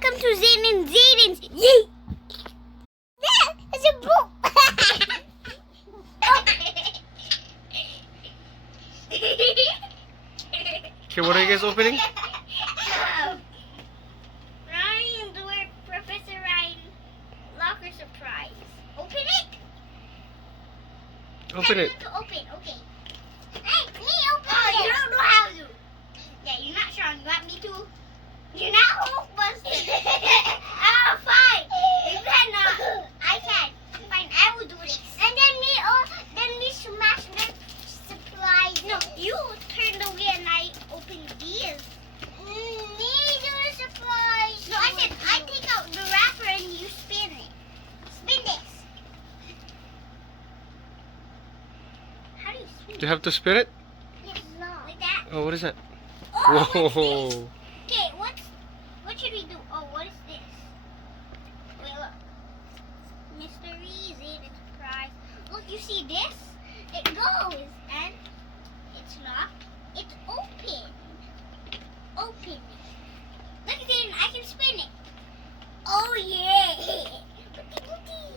welcome to Zayn and Zayden's. Yay! There, it's a book. Okay, what are you guys opening? Ryan, the word Professor Ryan locker surprise. Open it. Open it. To open, okay. Hey, me open it. You don't know how to. Yeah, you're not strong. You want me to? You're not Hulkbuster. Oh, fine. You cannot. I can. Fine, I will do this. And then me smash the supplies. No, you turned away and I opened these. Me do the supplies. No, I said I take out the wrapper and you spin it. Spin this. How do you spin Do you have to spin it? it? No. Like that. Oh, what is that? Oh, what's Whoa. this? Okay, what should we do? Oh, what is this? Wait, look. Mystery, Zayn and surprise. Look, you see this? It goes and it's locked. It's open. Open. Look, Zayn, I can spin it. Oh yeah.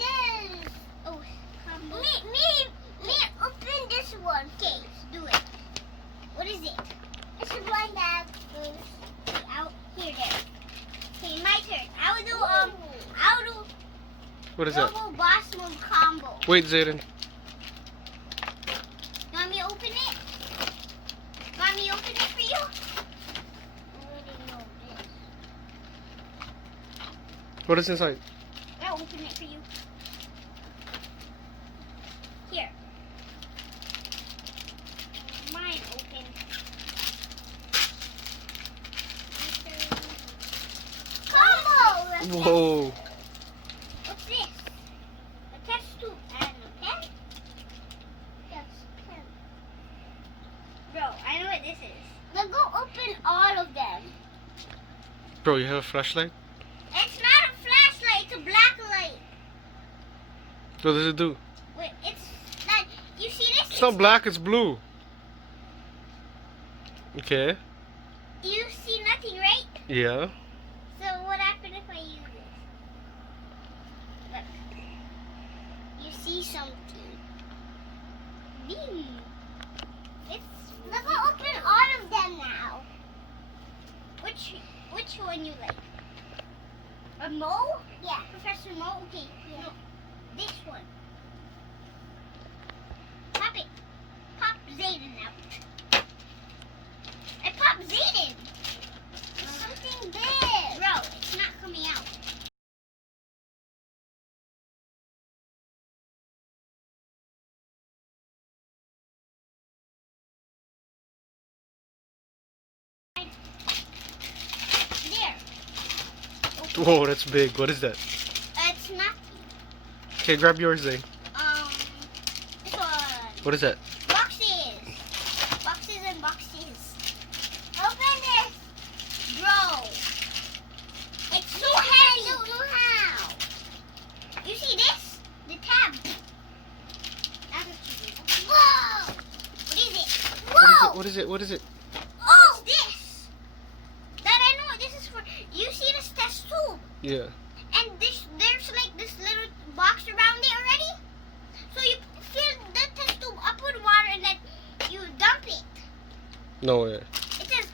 Yes. Oh, combo. Me, open this one. Okay, do it. What is it? It's the one that goes out here. There. Okay, my turn. I will do What is that? Robo Boss Mode combo. Wait, Zayden. You want me to open it? You want me to open it for you? I already know this. What is inside? I'll open it for you. Here. Mine open. Combo! Whoa. What's this? A test tube and a pen? Yes, pen. Bro, I know what this is. Now go open all of them. Bro, you have a flashlight? It's not a flashlight, it's a black light. What does it do? Wait, it's not, you see this? It's not black, it's blue. Okay. You see nothing, right? Yeah. So what happened if I use this? Look. You see something. Beam. Let's go open all of them now. Which one you like? A Mo? Yeah. Professor Mo? Okay. Yeah. No. This one. Pop it. Pop Zayden out. I popped Zayden. Something big. Bro, it's not coming out. There. Whoa, that's big. What is that? It's not. Okay, grab yours, Zay. This one. What is that? Boxes. Boxes and boxes. Open this. Bro. It's so heavy. I don't know how. You see this? The tab. That's what you do. Whoa. What is it? Whoa. What is it? What is it? Oh, this. That I know. This is for. You see this test tube? Yeah. And there's like this little box around it already. So you fill the test tube up with water and then you dump it. No way. It says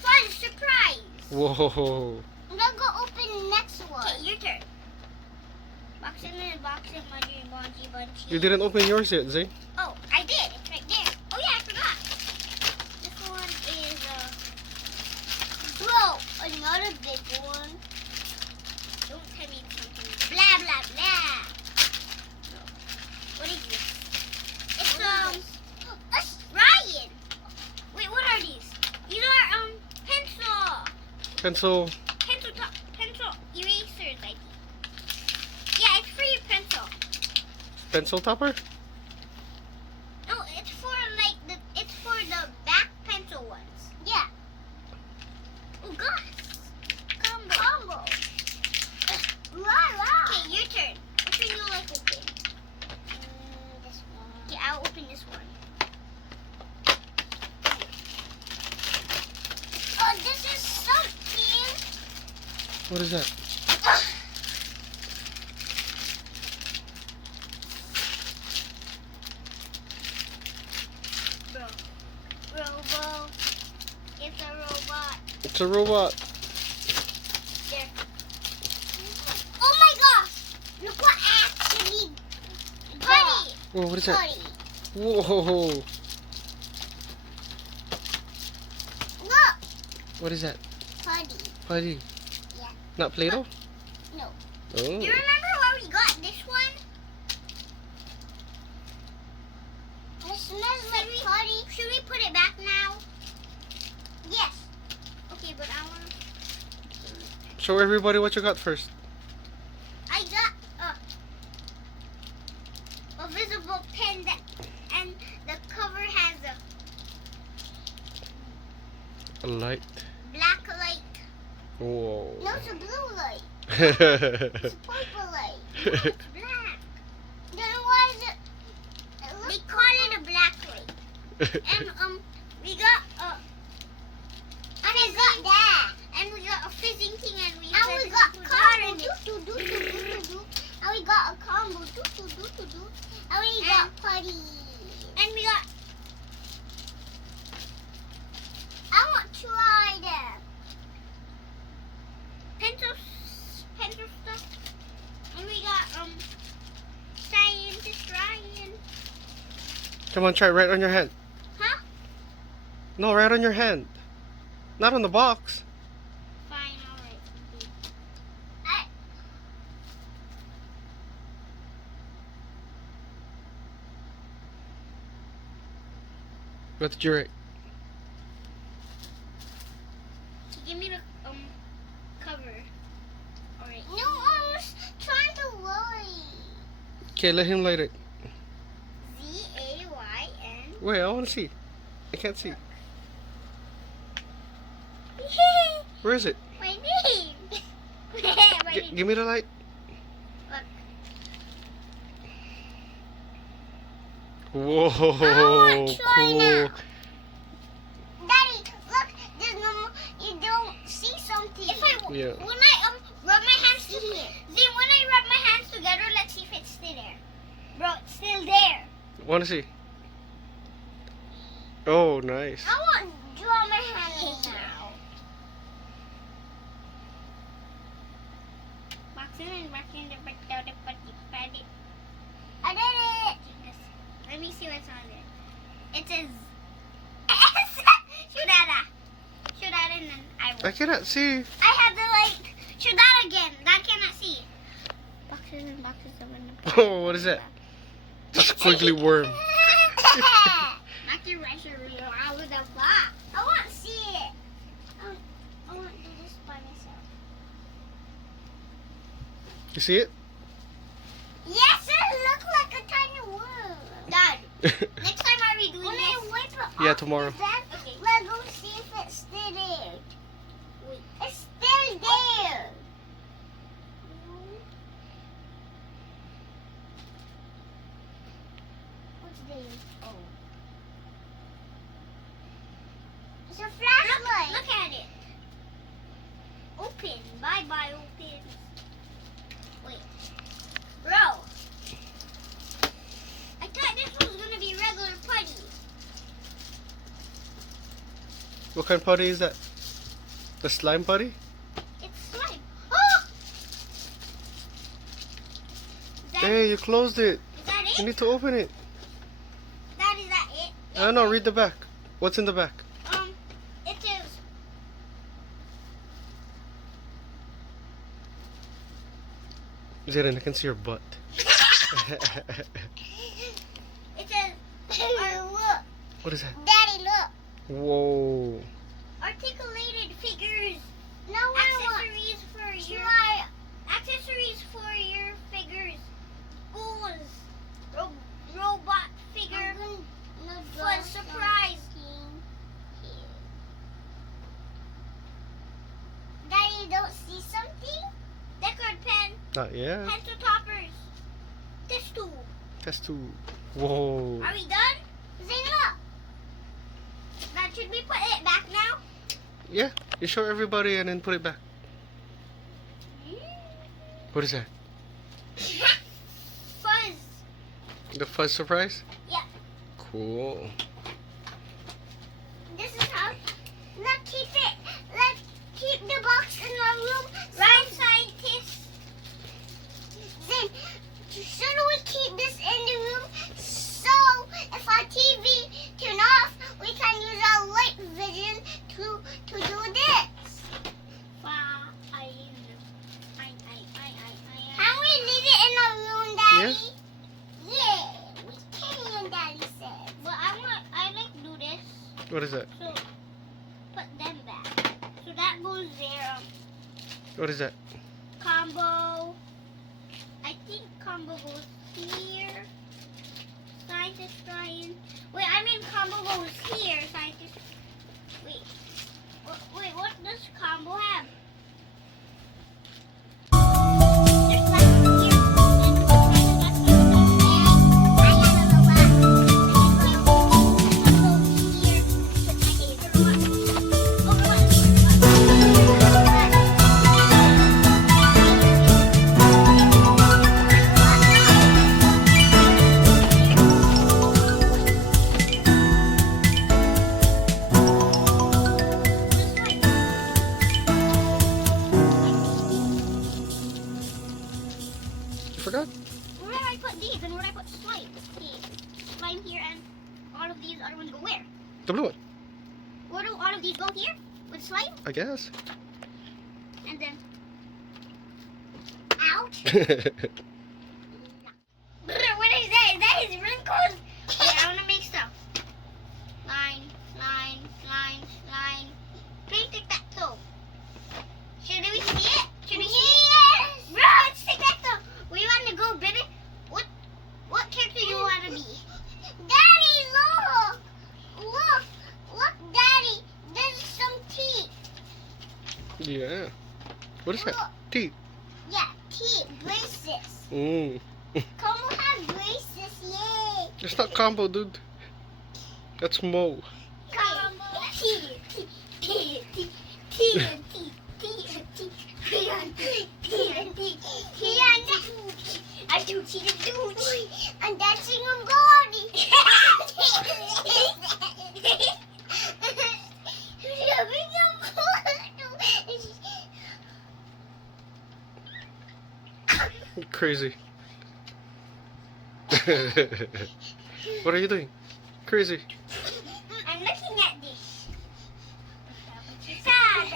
fun surprise. Whoa. I'm gonna go open the next one. Okay, your turn. Box in the box and bunchy bunchy. You didn't open yours yet, Zay. Oh, I did. It's right there. Oh yeah, I forgot. This one is bro, another big one. Don't tell me something. Blah blah blah. No. What is this? It's Ryan. Wait, what are these? These are pencil. Pencil erasers, I think. Yeah, it's for your pencil. Pencil topper? No, it's for it's for the back pencil ones. Yeah. Oh gosh. Combo. Okay, your turn. Which one you like open? This one. Okay, I'll open this one. Oh, this is something. What is that? Robo. It's a robot. It's a robot. There. Oh my gosh! Look what actually. Buddy. Whoa, what is that? Buddy. Whoa. Look. What is that? Buddy. Putty. Yeah. Not Play-Doh? No. Oh. Do you remember where we got this one? It smells like putty. Should we put it back now? Yes. Okay, but I want to. Show everybody what you got first. I got a visible pen that, and the cover has a A light. black light. Whoa. No, it's a blue light. It's a purple light. No, it's black. Then why is it? They call it a black light. And we got and I got that. And we got a fizzing thing, and we got combo. And we got a combo. And we got putty. And we got. I want to try them. Pencil stuff. And we got scientist Ryan. Come on, try it right on your hand. Huh? No, right on your hand. Not on the box. Fine, alright. What did you write? Give me the cover. Alright. No, I was trying to light. Okay, let him light it. Z-A-Y-N. Wait, I want to see. I can't see. Where is it? My name. My name. Give me the light. Look. Whoa, wanna try cool. now. Daddy, look. There's no more. You don't see something. If I Yeah. when I rub my hands together, then when I rub my hands together, let's see if it's still there. Bro, it's still there. Want to see? Oh, nice. I want to draw my hands now. I did it. Let me see what's on there. It says shoot that and then I will. I cannot see. I have to like shoot that again. That cannot see. Boxes and boxes of Oh, what is that? Just squiggly worm. I want to see it. I want to do this by myself. You see it? Yes, it looks like a tiny worm. Dad, next time are we doing when this? I wipe it Yeah, off tomorrow. the back, okay. Let's go see if it's still there. Wait. It's still there. What's there? Oh. It's a flashlight. Look at it. Open. Bye-bye, open. Wait. Bro. I thought this was going to be regular putty. What kind of putty is that? The slime putty? It's slime. Oh! Hey, you closed it. Is that You it? need to open it. That is that it? I don't know, read the back. What's in the back? It is. Jaren, I can see your butt. It says, look. What is that? Daddy, look. Whoa. Articulated figures. No, accessories for your accessories for your figures. Goals. Robot figure. For surprise. Daddy, don't see something? Decorative pen. Not yet. Pencil toppers. Test tube. Test tube. Whoa. Are we done? Zing, look. Now, should we put it back now? Yeah, you show everybody and then put it back. What is that? Fuzz. The fuzz surprise? Yeah. Cool. This is how. Let's keep it. Let's keep the box in our room. Right, scientist? Then, should we keep this in the room so if our TV turn off, we can use our light vision to do this? Can we leave it in our room, Daddy? Yeah, we can, Daddy said. But I like to do this. What is that? So, put them back. So that goes there. What is that? Combo. I think combo goes here. Scientist Ryan. Wait, I mean combo goes here. Scientist. Wait. Wait, what does combo have? There's one here. You forgot? Where did I put these and where did I put slime? Okay. Slime here and all of these other ones go where? The blue one. Where do all of these go here? With slime? I guess. And then out. What is that? Is that his wrinkles? Okay, I want to make stuff. Line, line, line, line. Play tic-tac-toe. Should we see it? Should we see it? Bro, it's tic-tac-toe. Where you want to go, baby? What character you want to be? Daddy, look! Look, Daddy. There's some teeth. Yeah. What is that? Look. Teeth. Yeah, teeth, braces. Mm. Como have braces, yay! It's not combo, dude. That's Mo. I'm dancing on body. Crazy. What are you doing? Crazy. I'm looking at this. Sad.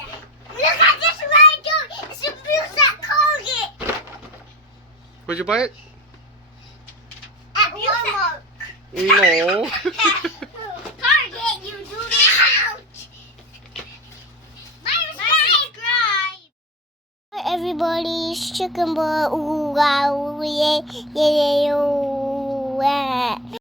Look at this right here. It's a Busac Colgate. Would you buy it? At Walmart. No. Target, you do that. Subscribe. Everybody's chicken butt. Ooh, wow, yeah, yeah, yeah, yeah.